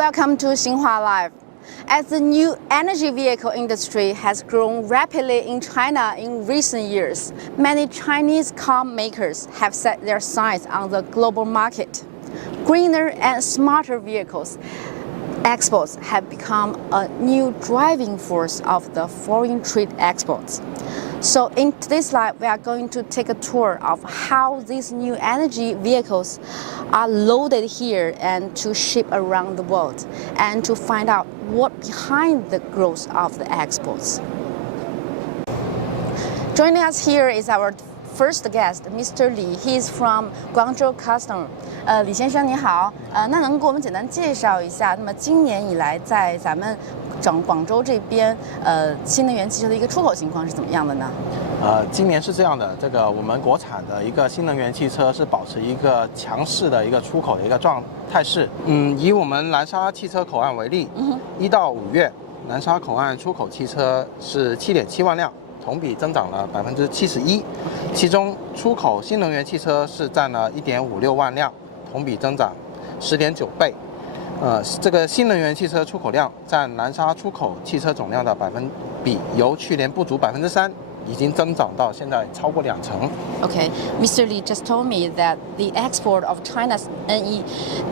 welcome to Xinhua Live. As the new energy vehicle industry has grown rapidly in China in recent years, many Chinese car makers have set their sights on the global market. Greener and smarter vehicles exports have become a new driving force of the foreign trade exports. So in today's live, we are going to take a tour of how these new energy vehicles are loaded here and to ship around the world, and to find out what behind the growth of the exports. Joining us here is our first guest, Mr. Li. He is from Guangzhou Custom. 李先生你好，那能给我们简单介绍一下，那么今年以来在咱们整广州这边，新能源汽车的一个出口情况是怎么样的呢？今年是这样的，这个我们国产的一个新能源汽车是保持一个强势的一个出口的一个态势。以我们南沙汽车口岸为例，1到5月，南沙口岸出口汽车是7.7万辆，同比增长了71%，其中出口新能源汽车是占了1.56万辆，同比增长10.9倍。这个新能源汽车出口量占南沙出口汽车总量的百分比，由去年不足3%，已经增长到现在超过2%。Okay, Mr. Li just told me that the export of China's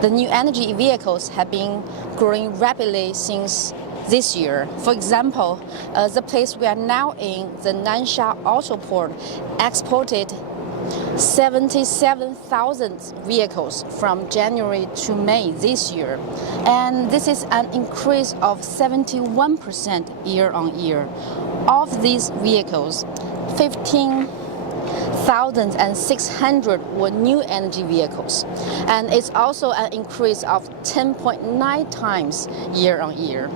the new energy vehicles have been growing rapidly since this year. For example, the place we are now in, the Nansha Auto Port, exported 77,000 vehicles from January to May this year, and this is an increase of 71% year on year. Of these vehicles, 15,600 were new energy vehicles, and it's also an increase of 10.9 times year on year.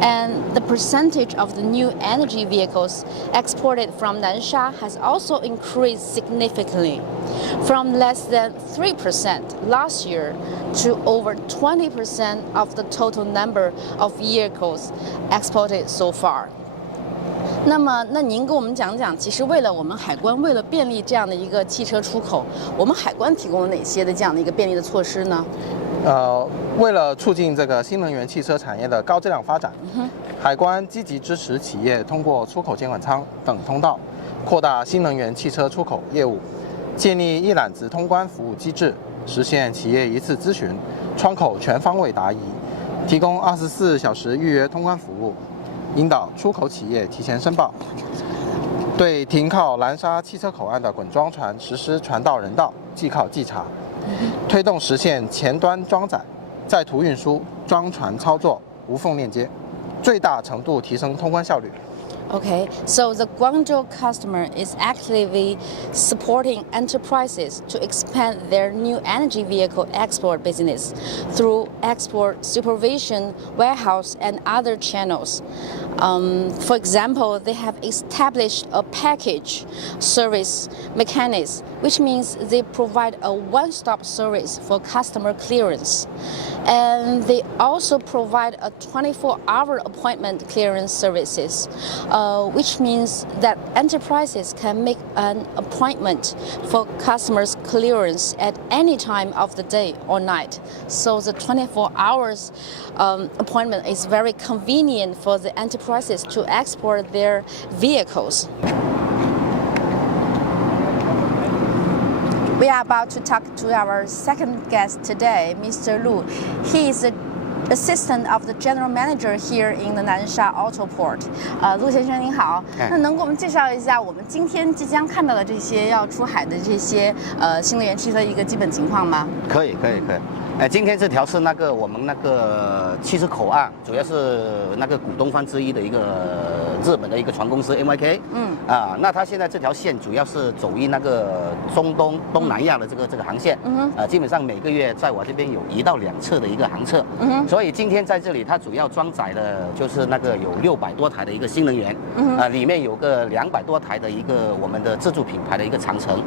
And the percentage of the new energy vehicles exported from Nansha has also increased significantly, from less than 3% last year to over 20% of the total number of vehicles exported so far. 那么，您给我们讲讲，其实为了我们海关，为了便利这样的一个汽车出口，我们海关提供了哪些的这样的一个便利的措施呢？为了促进这个新能源汽车产业的高质量发展，海关积极支持企业通过出口监管舱等通道，扩大新能源汽车出口业务，建立一揽子通关服务机制，实现企业一次咨询，窗口全方位答疑，提供24小时预约通关服务。引导出口企业提前申报，对停靠南沙汽车口岸的滚装船实施船到人到、即靠即查，推动实现前端装载、在途运输、装船操作无缝链接，最大程度提升通关效率。Okay, so the Guangzhou customer is actively supporting enterprises to expand their new energy vehicle export business through export supervision, warehouse, and other channels. For example, they have established a package service mechanism, which means they provide a one-stop service for customer clearance. And they also provide a 24-hour appointment clearance services, which means that enterprises can make an appointment for customers' clearance at any time of the day or night. So the 24 hours appointment is very convenient for the enterprises to export their vehicles. We are about to talk to our second guest today, Mr. Lu. He is the assistant of the general manager here in the Nansha Auto Port. 陆先生您好，那能给我们介绍一下我们今天即将看到的这些要出海的这些新能源汽车的一个基本情况吗？可以。今天这条是我们汽车口岸，主要是股东方之一的一个日本的一个船公司 NYK。那它现在这条线主要是走一中东南亚的这个航线。基本上每个月在我这边有1到2次的一个航测。所以今天在这里它主要装载的就是有600多台的一个新能源。里面有个200多台的一个我们的自主品牌的一个长城。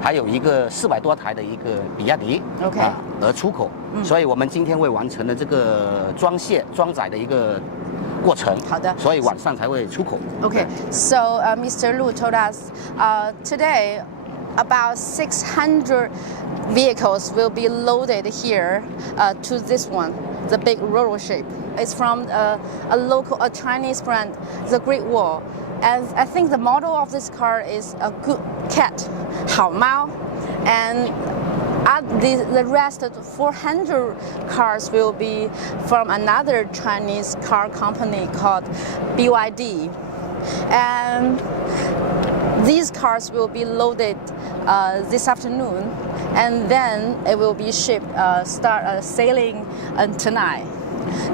还有一个400多台的一个比亚迪。OK。而出口，所以我们今天会完成了这个装载的一个过程。好的，所以晚上才会出口。Okay, so Mr. Lu told us today about 600 vehicles will be loaded here to this one. the big rural shape. It's from a Chinese brand, the Great Wall. And I think the model of this car is a good cat, 好猫. And the rest of 400 cars will be from another Chinese car company called BYD. And these cars will be loaded this afternoon, and then it will be shipped, start sailing tonight.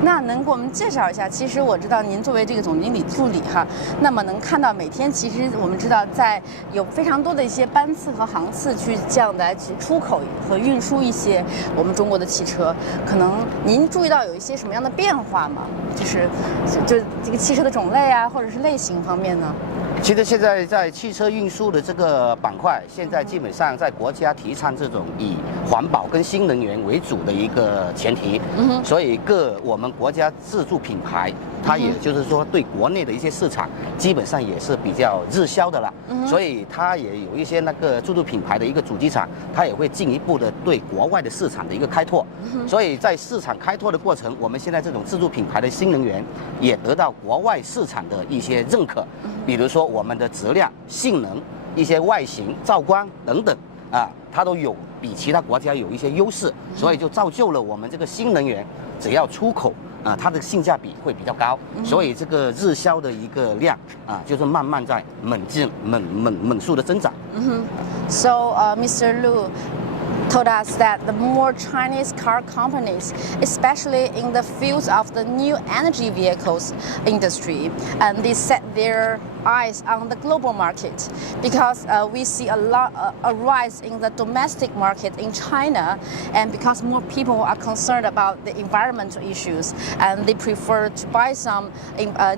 那能给我们介绍一下？其实我知道您作为这个总经理助理哈，那么能看到每天其实我们知道在有非常多的一些班次和航次去这样来去出口和运输一些我们中国的汽车，可能您注意到有一些什么样的变化吗？就是这个汽车的种类啊，或者是类型方面呢？其实现在在汽车运输的这个板块，现在基本上在国家提倡这种以环保跟新能源为主的一个前提，所以我们国家自主品牌，它也就是说对国内的一些市场基本上也是比较日销的了，所以它也有一些那个自主品牌的一个主机厂，它也会进一步的对国外的市场的一个开拓，所以在市场开拓的过程，我们现在这种自主品牌的新能源也得到国外市场的一些认可，比如说我们的质量、性能、一些外形、照光等等啊，它都有比其他国家有一些优势，所以就造就了我们这个新能源只要出口啊，它的性价比会比较高，所以这个日销的一个量啊，就是慢慢在猛速的增长。So Mr. Lu told us that the more Chinese car companies, especially in the fields of the new energy vehicles industry, and they set their eyes on the global market because we see a rise in the domestic market in China, and because more people are concerned about the environmental issues and they prefer to buy some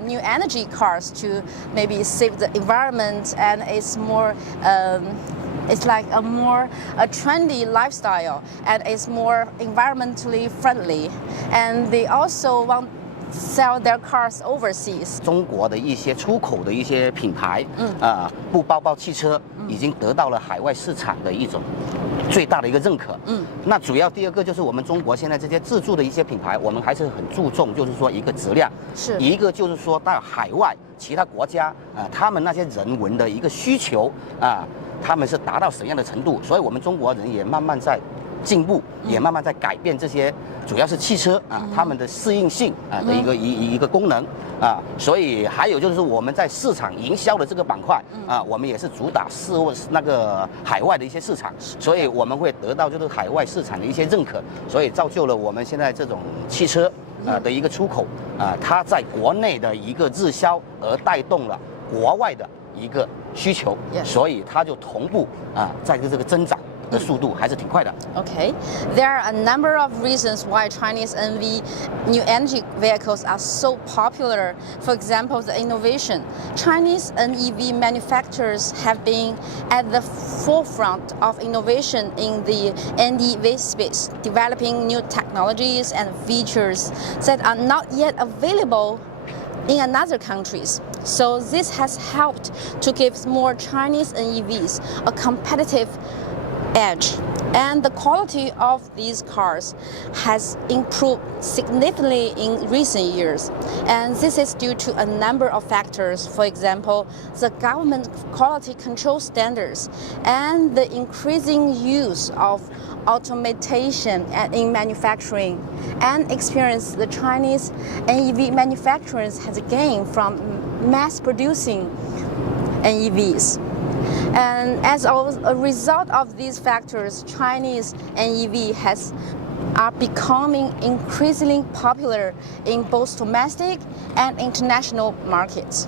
new energy cars to maybe save the environment, and it's more it's like a trendy lifestyle, and it's more environmentally friendly, and they also want sell their cars overseas. 中国的一些出口的一些品牌，不包括汽车，已经得到了海外市场的一种最大的一个认可。那主要第二个就是我们中国现在这些自助的一些品牌，我们还是很注重，就是说一个质量，是一个就是说到海外其他国家他们那些人文的一个需求他们是达到什么样的程度，所以我们中国人也慢慢在进步，也慢慢在改变这些，主要是汽车他们的适应性的一个功能所以还有就是我们在市场营销的这个板块我们也是主打那个海外的一些市场，所以我们会得到就是海外市场的一些认可，所以造就了我们现在这种汽车的一个出口它在国内的一个日销，而带动了国外的一个需求，所以它就同步在这个增长的速度还是挺快的。Okay, there are a number of reasons why Chinese new energy vehicles are so popular. For example, the innovation. Chinese NEV manufacturers have been at the forefront of innovation in the NEV space, developing new technologies and features that are not yet available in other countries. So this has helped to give more Chinese NEVs a competitive edge, and the quality of these cars has improved significantly in recent years, and this is due to a number of factors. For example, the government quality control standards and the increasing use of automation in manufacturing and experience the Chinese NEV manufacturers has gained from mass producing NEVs. And as a result of these factors, Chinese NEV are becoming increasingly popular in both domestic and international markets.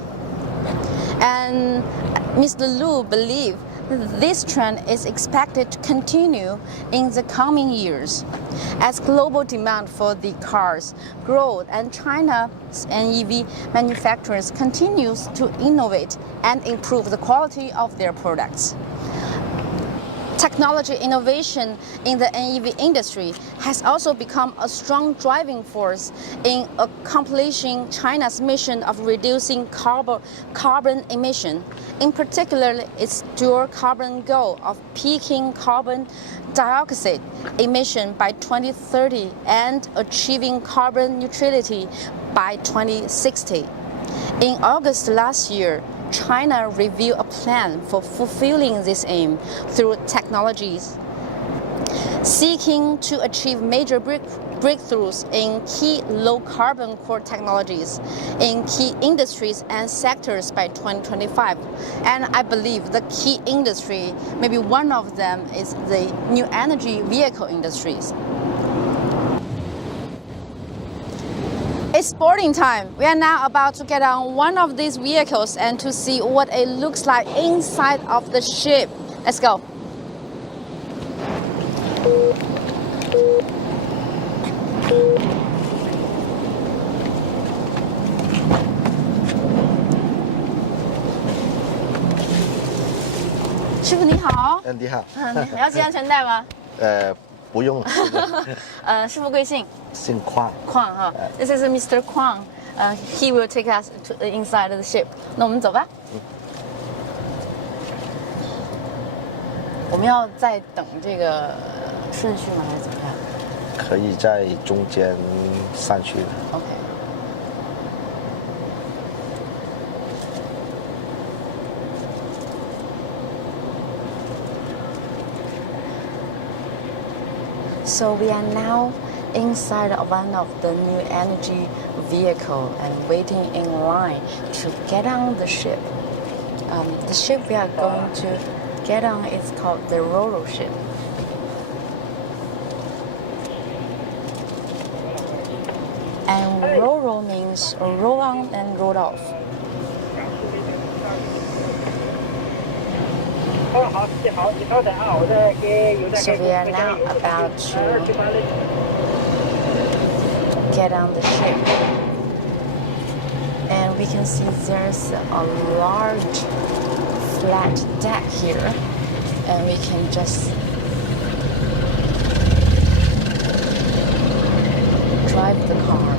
And Mr. Lu believes this trend is expected to continue in the coming years as global demand for the cars grows and China's NEV manufacturers continues to innovate and improve the quality of their products. Technology innovation in the NEV industry has also become a strong driving force in accomplishing China's mission of reducing carbon emission, in particular its dual carbon goal of peaking carbon dioxide emission by 2030 and achieving carbon neutrality by 2060. In August last year, China revealed a plan for fulfilling this aim through technologies, seeking to achieve major breakthroughs in key low-carbon core technologies in key industries and sectors by 2025. And I believe the key industry, maybe one of them, is the new energy vehicle industries. It's boarding time. We are now about to get on one of these vehicles and to see what it looks like inside of the ship. Let's go.师傅你好。你好。你要系安全带吗？不用。师傅贵姓？姓邝。邝哈。This is Mr. Kwang. He will take us to inside the ship. 那我们走吧。我们要再等这个顺序吗？还是怎么样？可以在中间上去的。OK。So we are now inside of one of the new energy vehicle and waiting in line to get on the ship. The ship we are going to get on is called the Ro-Ro ship. And Ro-Ro means roll on and roll off. So we are now about to get on the ship. And we can see there's a large flat deck here. And we can just drive the car.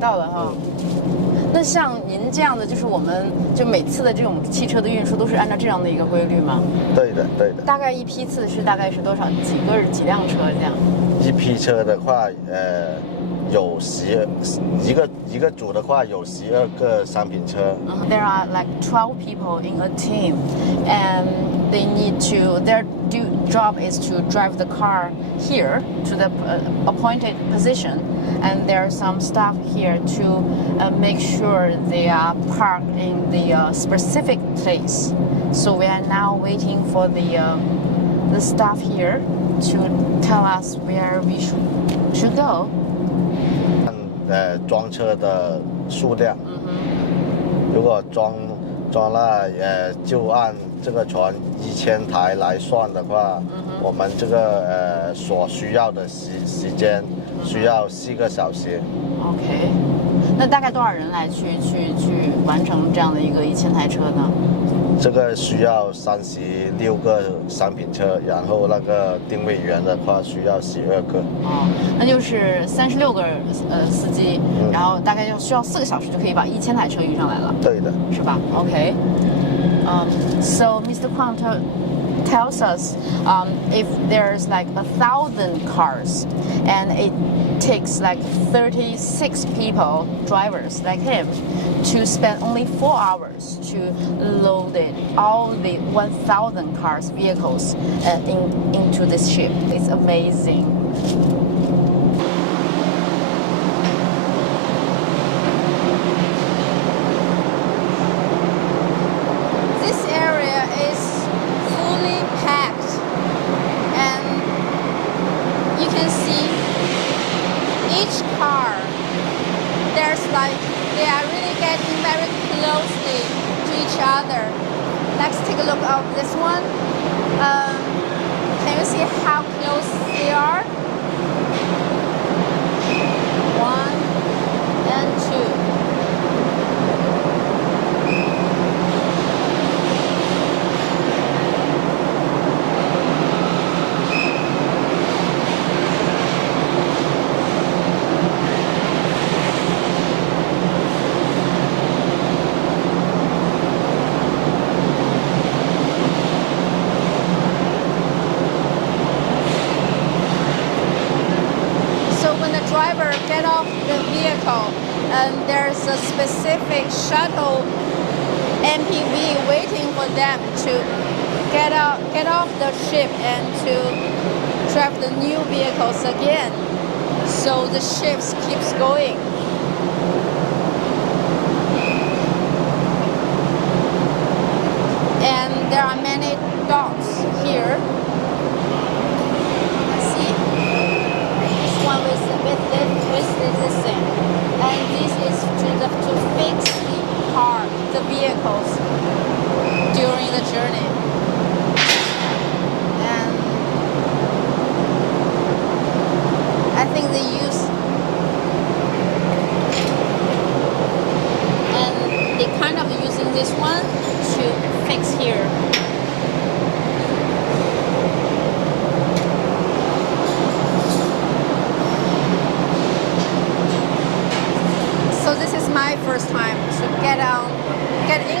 到了哈。那像您这样的，就是我们就每次的这种汽车的运输都是按照这样的一个规律吗？对的，对的。大概一批次是大概是多少？几辆车这样？一批车的话，有一个组的话有12个商品车。There are like 12 people in a team, and they need to their job is to drive the car here to the appointed position, and there are some staff here to make sure they are parked in the specific place. So we are now waiting for the staff here to tell us where we should go. 装车的数量，如果装了，就按这个船1000台来算的话，我们这个所需要的时间需要4个小时。OK， 那大概多少人来去完成这样的一个1000台车呢？这个需要36个商品车，然后那个定位员的话需要12个。哦，那就是36个司机，然后大概就需要4个小时就可以把1000台车运上来了。对的，是吧 ？Okay. So Mr. Kwang tells us if there's like 1,000 cars and it takes like 36 people, drivers like him, to spend only 4 hours to load it, all the 1,000 cars, vehicles into this ship. It's amazing. This area is fully packed, and you can see each car, there's like, they are really getting very closely to each other. Let's take a look at this one. Can you see how close they are? 1 and 2. Driver get off the vehicle, and there's a specific shuttle MPV waiting for them to get off the ship and to drive the new vehicles again. So the ship keeps going. And there are many docks here. Resisting, and this is to fix the vehicles during the journey. And I think they use, and they kind of using this one to fix here. My first time to get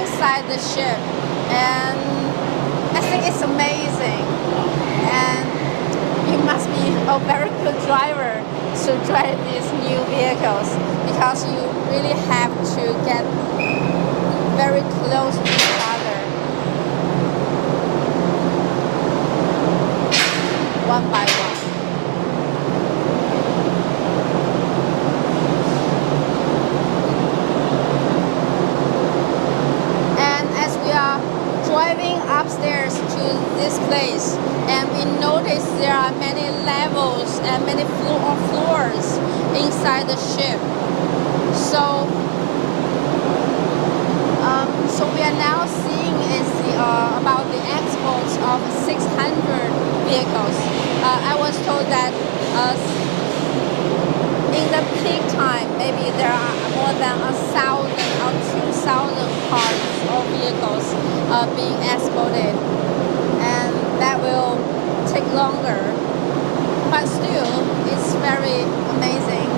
inside the ship, and I think it's amazing, and you must be a very good driver to drive these new vehicles, because you really have to get very close to each other, one by one. Driving upstairs to this place, and we notice there are many levels and many floors inside the ship. So we are now seeing is about the exports of 600 vehicles. I was told that in the peak time, maybe there are more than 1,000 or 2,000 cars or vehicles being exported, and that will take longer, but still it's very amazing.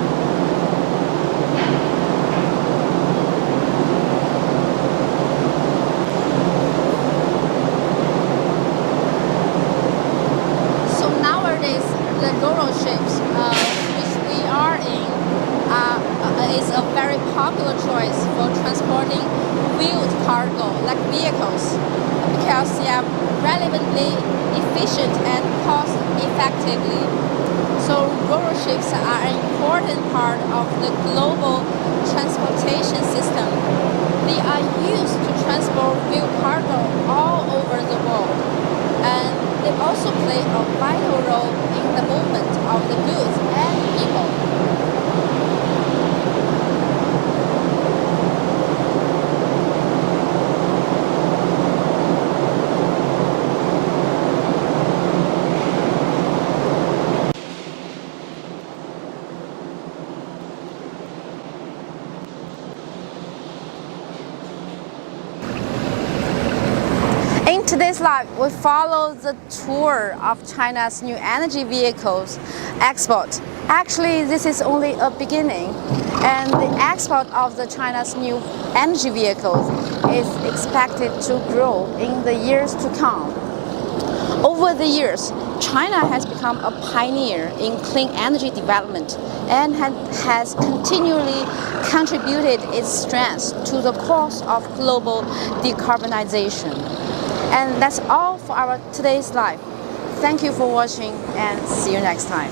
So nowadays the Ro-Ro ships which we are in is a very popular choice for transporting wheeled cargo like vehicles, because they are relevantly efficient and cost effectively. So Ro-Ro ships are an important part of the global transportation system. They are used to transport wheeled cargo all over the world, and they also play a vital role in the movement of the goods and people. today's live, we follow the tour of China's new energy vehicles export. Actually, this is only a beginning, and the export of the China's new energy vehicles is expected to grow in the years to come. Over the years, China has become a pioneer in clean energy development and has continually contributed its strengths to the cause of global decarbonization. And that's all for our today's live. Thank you for watching and see you next time.